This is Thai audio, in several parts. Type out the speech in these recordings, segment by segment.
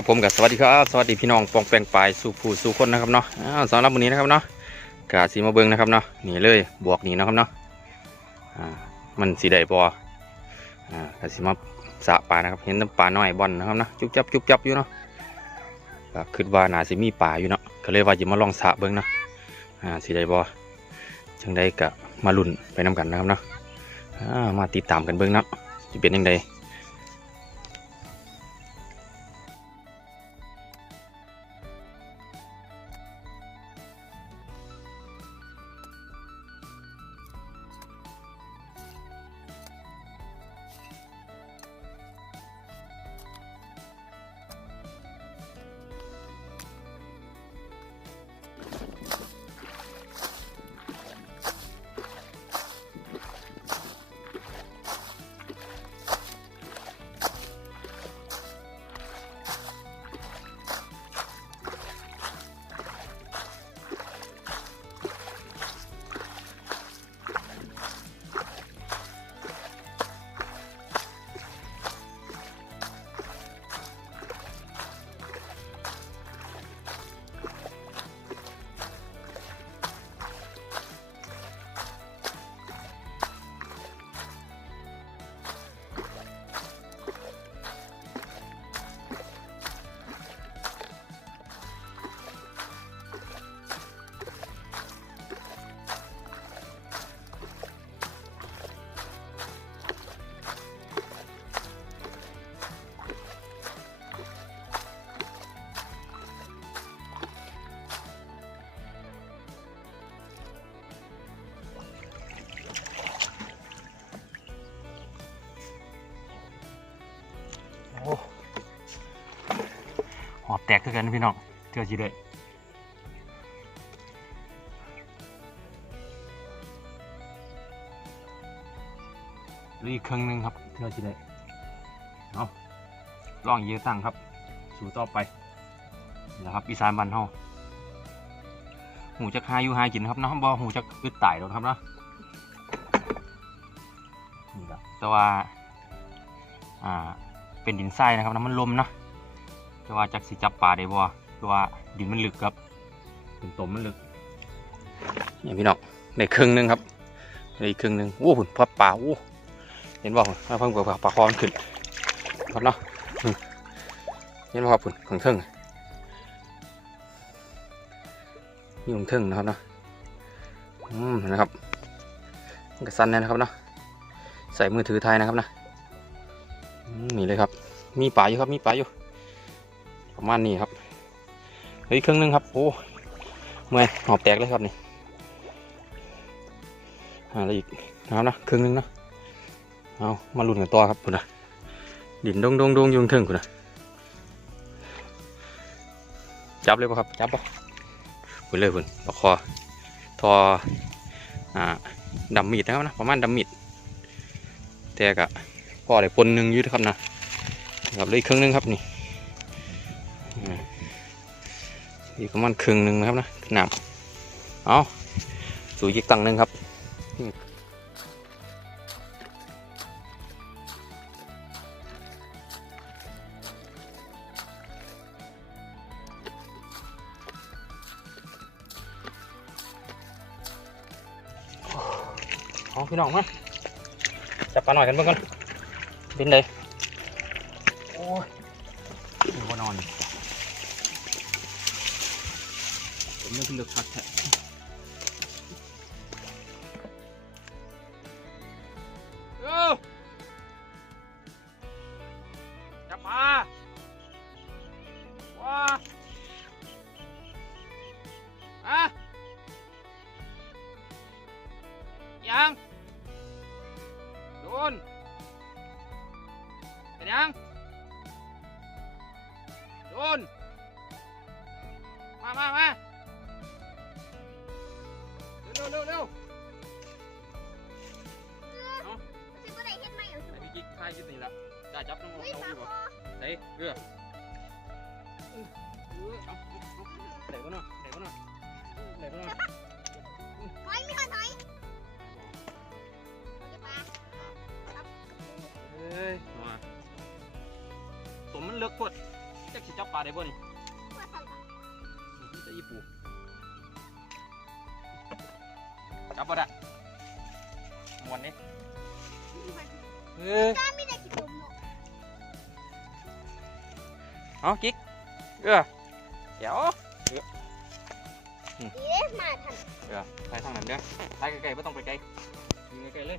ครับผมกับสวัสดีครับสวัสดีพี่น้องปองแปงปลายสู่ผู้สู่คนนะครับเนาะสำหรับวันนี้นะครับเนาะกาสีมาเบิ้งนะครับเนาะนี่เลยบวกนี่นะครับเนาะมันสีใดบอกาสีมาสะปลานะครับเห็นน้ำปลาน้อยบอลนะครับเนาะจุบจับจุบจับอยู่เนาะก็คิดว่าหนาสิมีปลาอยู่เนาะก็เลยว่าจะมาลองสะเบิ้งเนาะสีใดบอจังใดก็มาลุ้นไปน้กันนะครับเนาะมาติดตามกันเบิ้งเนาะจะเป็นยังไง ตกคือกันพี่น้องเชื่อจีเลยเหลืออีกครึ่งหนึงครับเชื่อจีเลยเอาล่องยืนตั้งครับ สู่ต่อไปนะครับอีสานบ้านเฮาหูจักหาอยู่หากินครับเนาะบ่หูจักอึดตายแล้วนะครับเนาะนี่แหละแต่ว่าอ่าเป็นดินทรายนะครับน้ำมันลมเนาะ แต่ว่าจักสิจับปลาได้บ่เพราะว่าดินมันลึกครับเป็นตมมันลึกนี่พี่น้องในครึ่งหนึงครับในอีกครึ่งหนึงโอ้หุ่นพอปลาโอ้เห็นบ่หุ่นมาเพิ่งปลาปลาคอมันขึ้นครับเนาะอืมเห็นบ่ครับหุ่นของเทิงนี่ของเทิงนะครับเนาะอืมนะครับมันก็สั้นแน่นะครับเนาะใส่มือถือไทยนะครับนะอืมนี่เลยครับ มีปลาอยู่ครับมีปลาอยู่ ประมาณนี้ครับเฮ้ยครึ่งหนึงครับโอ้เมื่อยหอบแตกเลยครับนี่หาอะไรอีกนะครับนะครึ่งหนึงเนาะเอามาลุ้นกันต่อครับคุณนะดินดงดงดงอยุงเทิงคุณนะจับเลยป่ะครับจับป่ะคุณเลยคุณปลาคอทออ่าดำมีดนะครับนะประมาณดำมีดแต่กะก็ได้ปนหนึ่งอยืดครับนะครับเหลยครึ่งหนึงครับนี่ อีกประมาณครึ่งหนึ่งนะครับนะน้ำเอาสู่อีกตังหนึ่งครับเอาพี่น้องมาจับปลาหน่อยกันเบิ่งก่อนบินเลย ผมไได้จับน้องอุ้ยเอาปลาอยู่คบ่อเฮ้ยเรือเออเอาเอาเอาไหนวะเนาะไหนวะเนาะไหนวะเนาะถอยมีคนถอยเดี๋ยวปลาเฮ้ยมาสมมันเลือกกดจักสิจับปลาได้บ่นี่ว่าสั่นล่ะนี่จะอีปูจับบ่ได้มวนนี่เออตาไม่ได้กินนม เอากิ๊กเออเดี๋ยวเอ๊ะมาทันเออไปทางนั้นเด้อไปไกลๆไม่ต้องไปไกลยิงไกลๆเลย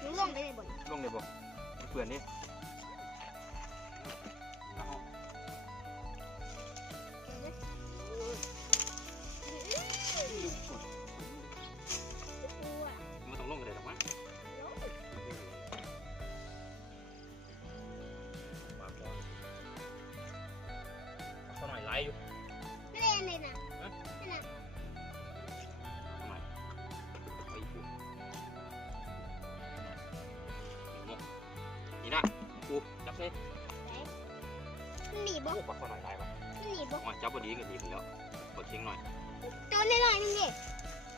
หนูลงไปในบ่อนลงเลยบ่เพื่อนนี่ ปูจับเลยมันหนีบ่โอ้ปากเขาหน่อยไล่ปะมันหนีบ่อ๋อจับบดีกันดีไปแล้วกดเชียงหน่อยตัวน้อยๆนึงดิ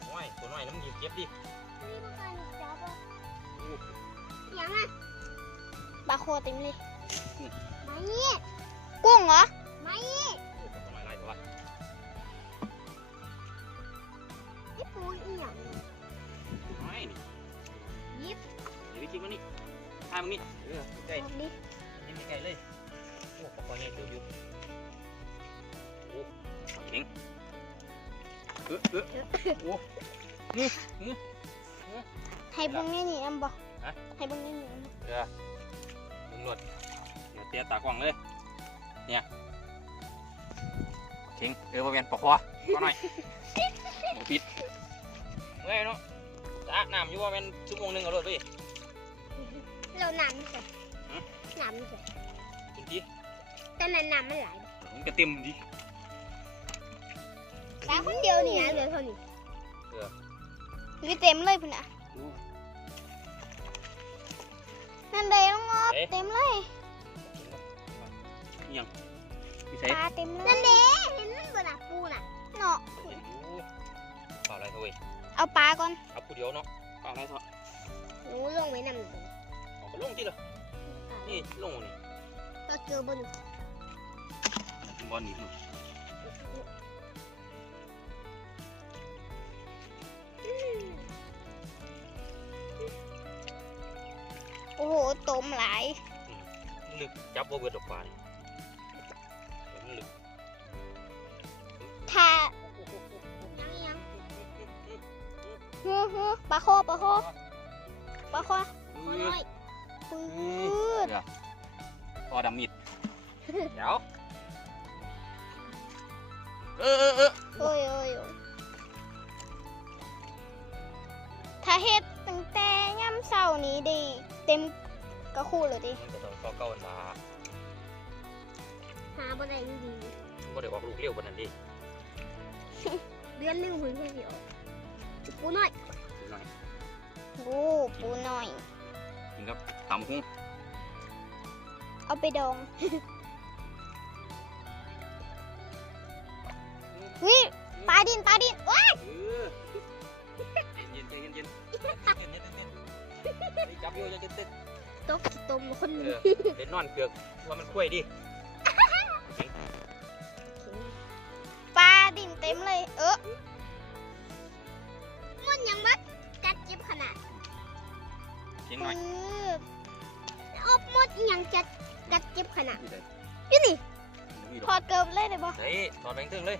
โอ้ยตัวหน่อยน้ำหยิบเจ็บดินี่มันการจับอะโอ้ยังอะปลาโคเต็มเลยมานี่กุ้งเหรอมานี่โหปากเขาหน่อยไล่ตัวไอ้ปูอีหยังไม่นี่ยิบเดี๋ยวไปกินมันนี่ทายมันนี่เออใกล้ เอาดิยิงใกล้ๆเลย โอ้ปากเขาใหญ่เติบอยู่โอ้เข่งเออเออโอ้ให้บิ่งนี่นี่อันบ่ฮะให้บิ่งนี่นี่อันเออมึงหนวดเดี๋ยวเตี้ยตากล้องเลย เนี่ยเข่งเออมาเวียนปะคอก็หน่อยหมูปิดเมื่อยเนาะจ้าน้ำอยู่ว่าเป็นชั่วโมงหนึ่งเอาเลยพี่เราน้ำไม่ใส่ น้ำไม่ใส่จริงจีตอนนั้นน้ำมันไหลมันก็เต็มดิแต่คนเดียวนี่นะเหลือเท่านี้เออหรือเต็มเลยพุ่นอะดูนั่นเลยน้องงอบเอ๊ะเต็มเลยยังพี่ใช้ปลาเต็มเลยนั่นเด้เห็นมันบนอะปูน่ะเนาะเห็นดูเปล่าอะไรเถอะเว้ยเอาปลาก่อนเอาผู้เดียวเนาะเปล่าอะไรเถอะหนูลงไว้น้ำหนึ่งเอาไปลงที่ละ นี่ลงนี่ก็เจอบนบอลหนีบโอ้โหตมหลายมันลึกจับว่าเบิดดอกปลานี่มันลึกถ้ายังยังฮู้ฮู้ปลาโคปลาโคปลาโคเอโอ้อย ปืดพอดำมิด เดี๋ยว เออเออเออโอ้ยโอ้ยโอ้ยถ้าเฮ็ดตั้งแต่ย่ำเสาร์นี้ดีเต็มกระคู่เลยดิมันก็ต้องเข้าเก้าวันละหาบ่ได้ดีก็ได้ออกลูกเลี้ยววันนั้นดิเดือนหนึงหุ่นเพื่อนสิออกปูน้อยดูหน่อยโอ้ปูน้อยกิ นครับตำหุ้งเอาไปดองเฮ้ยปลาดินปลาดินว้ายเออเย็นๆใจเย็นๆเย็นๆเย็นๆเย็นๆจับอยู่ใจเย็นตกขี้ตมคนๆเอนี้อเล่นนอนเกือกว่ามันคุ้ยดิปลาดินเต็มเลย เออ เชียงหน่อยเอออบมดยังจะกัดเจ็บขนาดนี่เลยนี่นี่นี่ถอดเกิบเลยได้ปะเฮ้ยถอดแบงค์ตึงเลย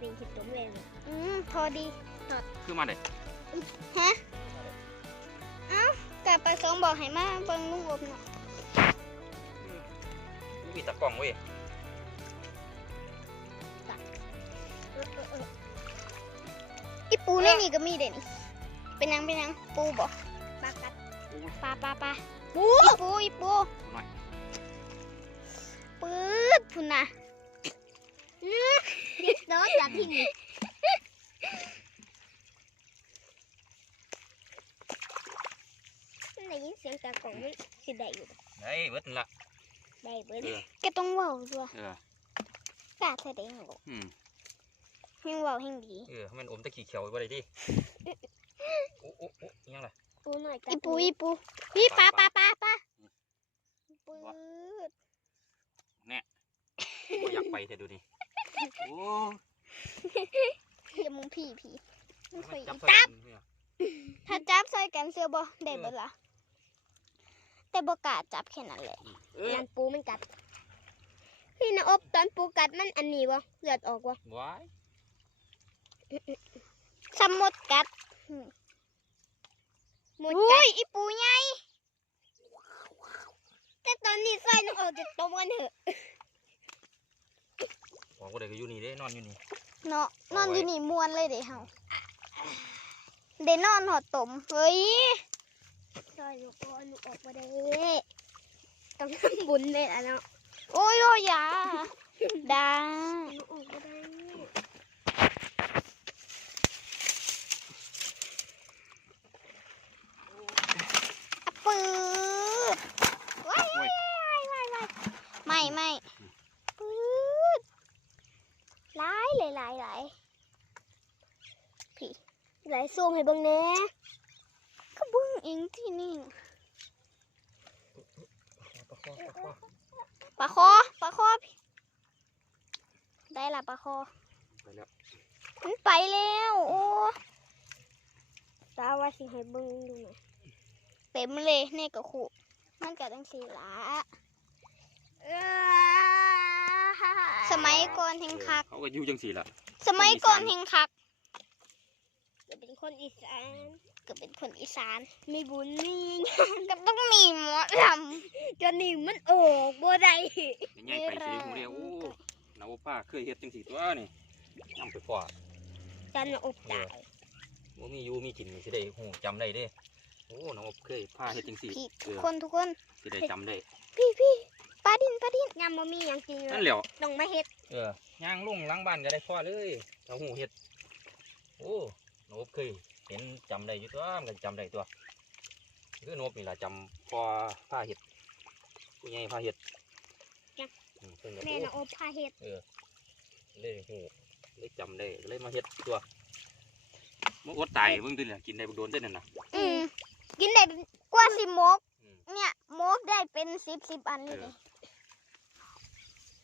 ดินขี้ตมเลยอืมพอดีคือมาเลยฮะกับปลาสองบอกให้มาเบิ่งลุงอบหน่อยมีตะกล้องเว้ยอีปูในนี่ก็มีเด่น เป็นยังเป็นยังปูบอกปลากัดปลาปลาปลาปูอีปูอีปูหน่อยปื๊ดพุ่นนะดิสโดนจากที่นี่ได้ยินเสียงจากของมันสิได้อยู่เฮ้ยเบิดนั่นละได้เบิดเออแกต้องเว้าตัวเออกล้าเธอได้ยังบอกอืมยังเว้าแห่งดีเออให้มันอมตะขี้เขียวไว้บ่ได้ดิโอ้โอ้โอ้ยังล่ะปูหน่อยอีปูอีปูพี่ปลาปลาปลาปลาปืดแน่บ่อยากไปแต่ดูนี่โอ้ยมึงพี่พี่มันเคยจับถ้าจับใส่กันเสือบ่ได้บิดละแต่บ่กล้าจับแค่นั้นแหละยันปูมันกัดพี่นะอบตอนปูกัดมันอันนี้บ่เลือดออกบ่ว้ายสมมดกัด หมดกัดอีปูใหญ่แต่ตอนนี้ใส่น้ำออกจากต้มกันเถอะของก็ได้ก็อยู่นี่เด้นอนอยู่นี่ เนาะนเอาอนไว้อยู่นี่มวนเลยเด้เฮาเด้นอนหอดต้มเฮ้ยซอยลูกอ่อนลูกออกมาได้ต้องทำบุญเลยอะเนาะโอ้ยโอ้ยอย่าดาลูกออกมาได้ ปืดว้ายว้ายว้ายว้ายไม่ไม่ปืดหลายเลยหลายหลายพี่หลายซูมให้เบิ่งแน่ก็เบิ่งเองที่นี่ปลาคอปลาคอพี่ได้ละปลาคอไปแล้วมันไปแล้ว โอ้ตาว่าสิให้เบิ่งดูหน่อย เต็มเลยในกระขุมันก็ตั้งสีละสมัยก่อนเฮงคักเขาก็อยู่จังสี่ละสมัยก่อนเฮงคักก็เป็นคนอีสานก็เป็นคนอีสานมีบุญมีก็ต้องมีหมอลำจนนี่มันโอกบ่ได้ใหญ่ไปสิผมเรียกโอ้นาวป้าเคยเฮ็ดจังสี่ตัวนี่นำไปพ่อจันอบตายบ่มีอยู่มีกินนี่สิได้ฮู้จำได้เด้ โอ้นาวเคยพาเฮ็ดจังสี่พี่เออคนทุกคนสิได้จำได้ พี่พี่ปลาดินปลาดินยำบ่มีอย่างจริงเลนั่ยนแหล้วต้องมาเฮ็ดเออย่างลงหล้างบ้านก็ได้พ่อเลยเราหูเฮ็ด โอ้โนบเคยเห็นจำได้อยู่ตัวมันก็จำได้ตัวคือโนบนี่ล่ะจำพ่อผ้าเฮ็ดผู้ใหญ่ผ้าเฮ็ดอืมเพิ่นก็แม่โอ้ น่ะอบพาเฮ็ดเออเลยหูเลยจำได้ก็เลยมาเฮ็ดตัวมันอดตายเบิ่งตัวเนี่ยกินได้บ่โดนเต้นนั่นน่ะอืม กินได้เป็นกว่าสิมก อืม เนี่ยมกได้เป็นสิบสิบอันเลยเออดิ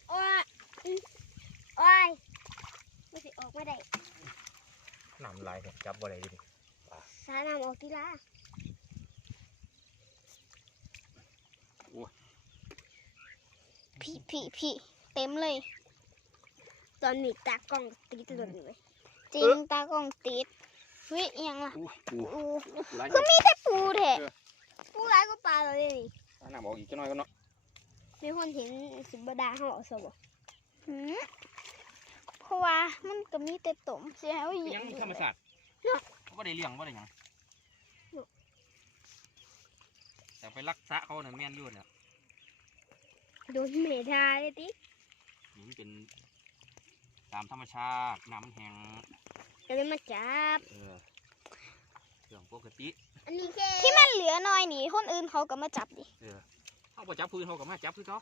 โอ้ยอืมโอ้ยไม่สิออกมาได้น้ำลายเนี่ยจับบ่ได้ดิสาน้ำออกทีละพี่พี่พี่เต็มเลย ตอนนี้ตากล้องติดเลยเลยจริงตากล้องติด เฮ้ยอิหยังล่ะอู้ปูปูหลายก็มีแต่ปูแท้เออ ปูร้ายก็ปลาเลยนี่เอาน้ำออกอีกจักหน่อยก็เนาะมีคนเห็นสิบดาห่อสบหืมเพราะว่ามันก็มีแต่ตุ่มเสียเอาอีก ยังธรรมชาติเขาบ่ได้เลี้ยงบ่ได้หยังแต่ไปรักษาเขาเนี่ยแม่นอยู่เนี่ยโดนเมทาเลยตินี่มันเป็นตามธรรมชาติน้ำมันแห้ง ก็เลยมาจับ เออเรื่องปกติ อันนี้แค่ที่มันเหลือน้อยนี่คนอื่นเขาก็มาจับดิเออเขาบ่จับพื้นเขาก็มาจับคือเขา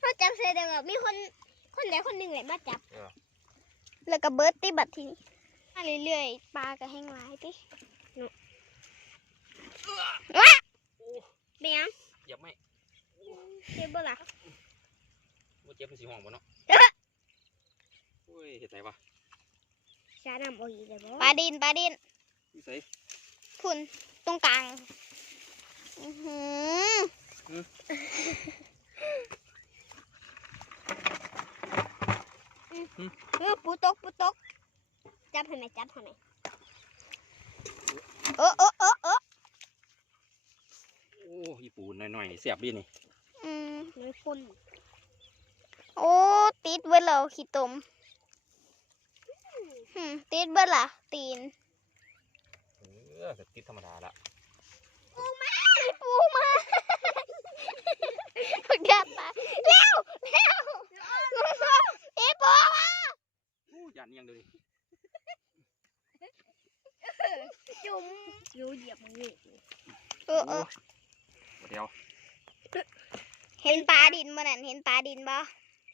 เขาจับเสร็จแล้วแบบมีคนคนใดคนหนึ่งเลยมาจับ เออ แล้วก็เบิร์ตติบัดทีนี้มาเรื่อยๆปลาก็แห้งหลายติว้าโอ้เบียงเหยียบไหมเจ็บบ่ล่ะบ่เจ็บมันสีห้องบ่เนาะเอ๊ะโอ้ยเฮ็ดไงวะ ชาน้ำโอ้ยเลยบ่ปลาดินปลาดินอยู่ไสคุณตรงกลางอือหืออืมอืมเออปูตกปูตกจับให้ไหมจับให้ไหมเออเออเออเออโอ้อีปูนหน่อยๆนี่เสียบดีนี่อืมไม่คนโอ้ติดเบิดแล้วขี้ตม หืมติดเบิดล่ะ ตีน เออก็ติดธรรมดาละปูมาฝึกยัดตาเร็วเร็วเอ้ปูมาโอ้ยันยังเดูดิจุ่มอยู่เหยียบมันนี่เออเออเดี๋ยวเห็นปลาดินบ่นั่นเห็นปลาดินบ่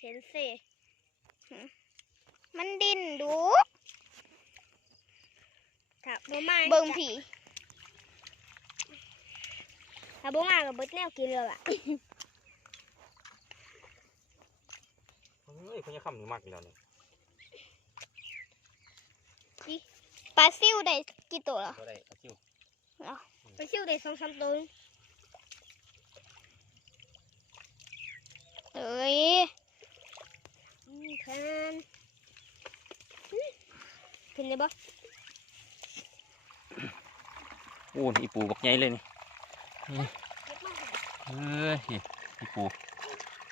เห็นสิ มันดินดู ถ้าบ่มาเบิ่งผีถ้าบ่มาก็เบิดแนวกินเลยล่ะยพญาคำนี่มากอยู่แล้วเนี่ยปลาซิวได้กี่ตัวเหรอก็ได้ปลาซิวปลาซิวได้สองสามตัวเอ้ยอืมแคนอืมขึ้นได้ปะ โอ้นี่อีปูบักใหญ่เลยนี่เก็บมาให้ยนี่อีปู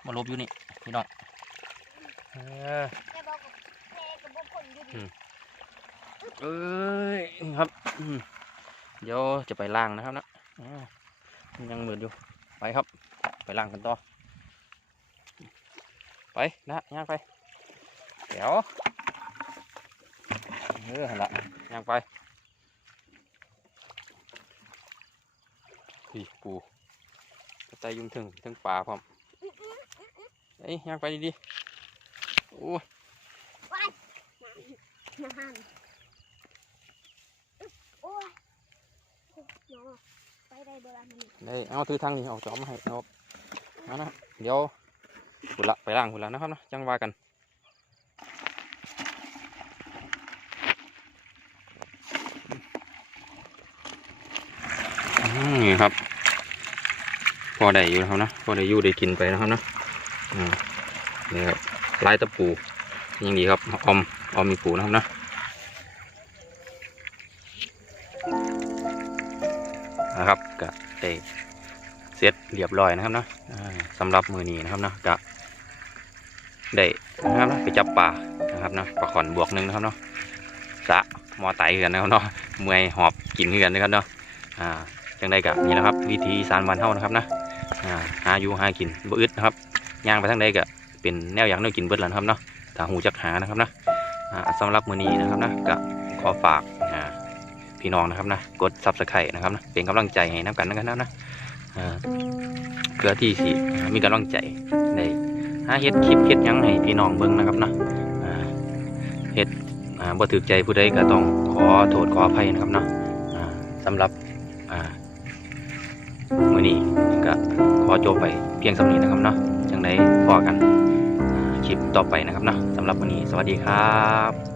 มาลบอยู่นี่พี่น้องเออเอ้ยครับเดี๋ยวจะไปล่างนะครับนะอ่ามันยังมืดอยู่ไปครับ ไปล่างกันต่อไปนะย่างไปเดี๋ยวเออหันละย่างไป พี่ปูกระต่ายยุงถึงถึงปลาพร้อมเอ้ยย่างไปดีๆโอ้ยนะฮันโอ้ยเนาะไปได้โบราณมันนี่ได้เอาถือทางนี้เอาจอมมาให้เอาเอานะเดี๋ยวหุ่นละไปล่างหุ่นละนะครับนะจังว่ากัน อืมนี่ครับ พอได้อยู่นะครับนะพอได้ยู่ได้กินไปนะครับนะนี่ครับลายตะปูยังดีครับออมออมมีปูนะครับนะนะครับก็ได้เสร็จเรียบร้อยนะครับนะอ่าสำหรับมือนี้นะครับนะก็ได้นะครับนะไปจับปลานะครับนะปลาขอนบวกหนึ่งนะครับเนาะสะมอไตกันนะครับเนาะเมื่อยหอบกินกันนะครับเนาะอ่า จังได้กับนี่แหละครับ วิธีสานบ้านเฮานะครับนะหาอยู่หากินบ่อึดนะครับย่างไปทางใดก็เป็นแนวอย่างแนวกินเบิดแล้วครับเนาะถ้าหูจักหานะครับนะอ่าสำหรับมื้อนี้นะครับนะก็ขอฝากพี่น้องนะครับนะกดซับสไครต์นะครับนะเป็นกำลังใจให้น้ำกันนะครับนะอ่าเพื่อที่สิมีกำลังใจในหาเฮ็ดคลิปเฮ็ดยังให้พี่น้องเบิ่งนะครับนะเฮ็ดบ่ถูกใจผู้ใดก็ต้องขอโทษขออภัยนะครับเนาะสำหรับ อนี้ก็ขอจบไปเพียงสำนี้นะครับเนาะจังไดพอกันคลิปต่อไปนะครับเนาะสำหรับวันนี้สวัสดีครับ